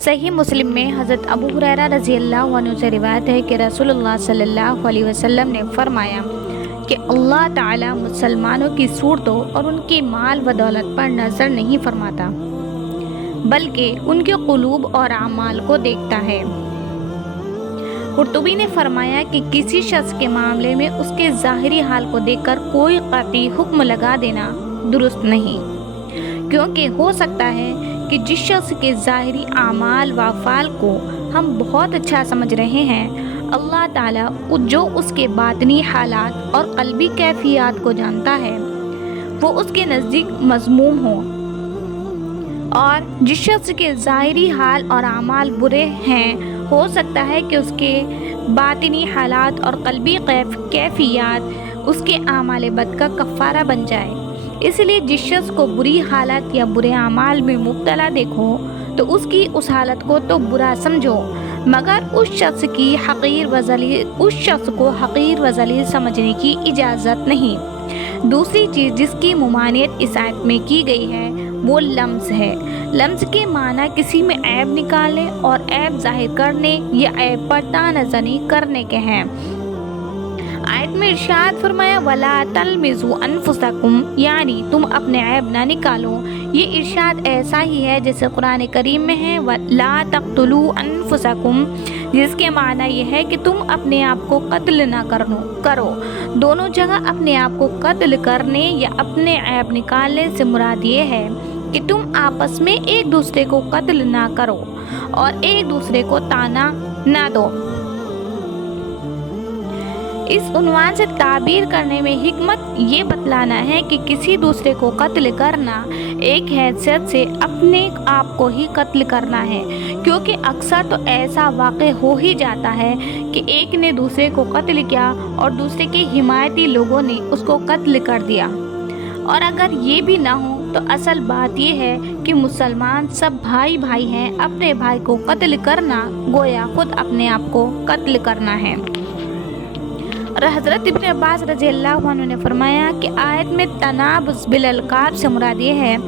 सही मुस्लिम में हज़रत अबू हुरैरा रज़ी अल्लाह अन्हु से रिवायत है कि रसूलुल्लाह सल्लल्लाहु अलैहि वसल्लम ने फरमाया कि अल्लाह ताला मुसलमानों की सूरतों और उनकी माल व दौलत पर नज़र नहीं फरमाता, बल्कि उनके क़ुलूब और आमाल को देखता है। कुर्तुबी ने फरमाया कि किसी शख्स के मामले में उसके ज़ाहिरी हाल को देखकर कोई क़तई हुक्म लगा देना दुरुस्त नहीं, क्योंकि हो सकता है कि जिस शख्स के ज़ाहिरी आमाल व अफ़ाल को हम बहुत अच्छा समझ रहे हैं, अल्लाह ताला जो उसके बातनी हालात और क़ल्बी कैफियत को जानता है, वो उसके नज़दीक मज़मूम हो, और जिस शख्स के ज़ाहिरी हाल और आमाल बुरे हैं, हो सकता है कि उसके बातिनी हालात और क़ल्बी कैफियत उसके आमाल बद का कफ़ारा बन जाए। इसलिए जिस शख्स को बुरी हालत या बुरे आमाल में मुब्तला देखो तो उसकी उस हालत को तो बुरा समझो, मगर उस शख्स को हक़ीर व ज़लील समझने की इजाज़त नहीं। दूसरी चीज़ जिसकी मुमानियत इस आयत में की गई है वो लम्ज़ है। लम्ज़ के माना किसी में ऐब निकालने और ऐब ज़ाहिर करने या ऐब पर तानाज़नी करने के हैं। आयत में इरशाद फरमाया वला तलमिज़ू अनफुसकुम, यानी तुम अपने ऐब ना निकालो। ये इरशाद ऐसा ही है जैसे कुरान करीम में है वला तक़्तुलू अनफुसकुम, जिसके माना ये है कि तुम अपने आप को कत्ल ना करो। दोनों जगह अपने आप को कत्ल करने या अपने ऐब निकालने से मुराद ये है कि तुम आपस में एक दूसरे को कत्ल ना करो और एक दूसरे को ताना ना दो। इस उन्वान से ताबीर करने में हिकमत ये बतलाना है कि किसी दूसरे को कत्ल करना एक हैसियत से अपने आप को ही कत्ल करना है, क्योंकि अक्सर तो ऐसा वाक़ हो ही जाता है कि एक ने दूसरे को कत्ल किया और दूसरे के हिमायती लोगों ने उसको कत्ल कर दिया। और अगर ये भी ना हो तो असल बात ये है कि मुसलमान सब भाई भाई हैं, अपने भाई को कत्ल करना गोया खुद अपने आप को कत्ल करना है। और हज़रत इब्न अब्बास रज़ी अल्लाह अन्हु ने फरमाया कि आयत में तनाबुज़ बिल अलक़ाब से मुराद ये है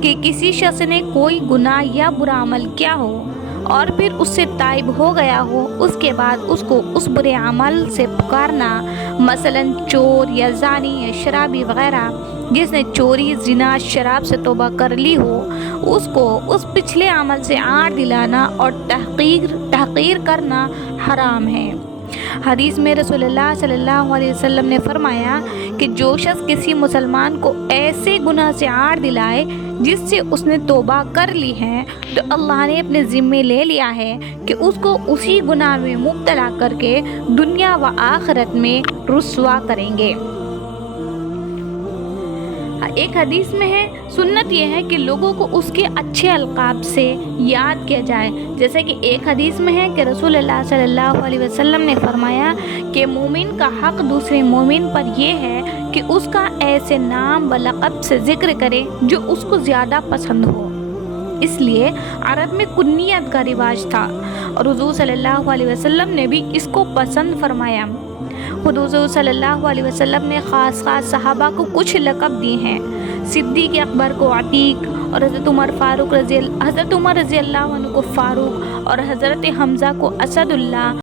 कि किसी शख्स ने कोई गुनाह या बुरा अमल किया हो और फिर उससे ताइब हो गया हो, उसके बाद उसको उस बुरे अमल से पुकारना, मसलन चोर या ज़ानी या शराबी वग़ैरह, जिसने चोरी ज़िना शराब से तौबा कर ली हो, उसको उस पिछले अमल से आड़ दिलाना और तहक़ीर करना हराम है। हदीस में रसूलुल्लाह सल्लल्लाहु अलैहि वसल्लम ने फरमाया कि जो शख्स किसी मुसलमान को ऐसे गुनाह से आड़ दिलाए जिससे उसने तौबा कर ली है, तो अल्लाह ने अपने ज़िम्मे ले लिया है कि उसको उसी गुनाह में मुब्तला करके दुनिया व आखिरत में रुस्वा करेंगे। एक हदीस में है सुन्नत यह है कि लोगों को उसके अच्छे अलक़ाब से याद किया जाए, जैसे कि एक हदीस में है कि रसूलुल्लाह सल्लल्लाहु अलैहि वसल्लम ने फरमाया कि मोमिन का हक़ दूसरे मोमिन पर यह है कि उसका ऐसे नाम व लक़ब से ज़िक्र करे जो उसको ज़्यादा पसंद हो। इसलिए अरब में कुन्नियत का रिवाज था और हुज़ूर सल्लल्लाहु अलैहि वसल्लम ने भी इसको पसंद फरमाया। खुद हुज़ूर सल्लल्लाहु अलैहि वसल्लम ने ख़ास सहाबा को कुछ लक़ब दिए हैं। सिद्दीक़ अकबर को अतीक और हज़रत उमर रज़ी अल्लाह अन्हु को फ़ारूक और हज़रत हमज़ा को असदुल्लाह